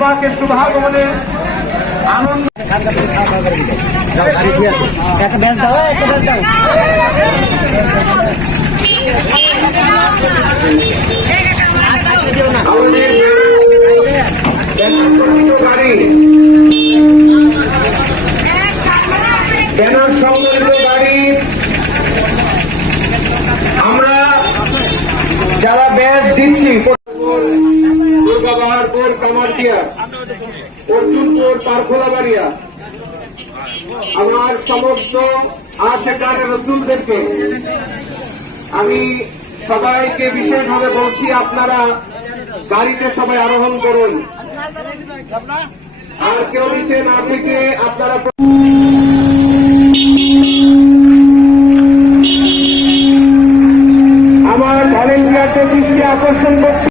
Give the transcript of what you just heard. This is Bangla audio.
পাকের শুভাগমনে আনন্দ ব্যাস ব্যাস আমরা যারা ব্যাচ দিচ্ছি বাহারপুর কামারটিয়া অর্জুনপুর, পারখোলাবাড়িয়া। আমার সমস্ত আশেকার রসুলদেরকে আমি সবাইকে বিশেষভাবে বলছি, আপনারা গাড়িতে সবাই আরোহণ করুন। আর কেউ নিচে না থেকে আপনারা আমার ভলেন্টিয়ারদের দৃষ্টি আকর্ষণ করছি।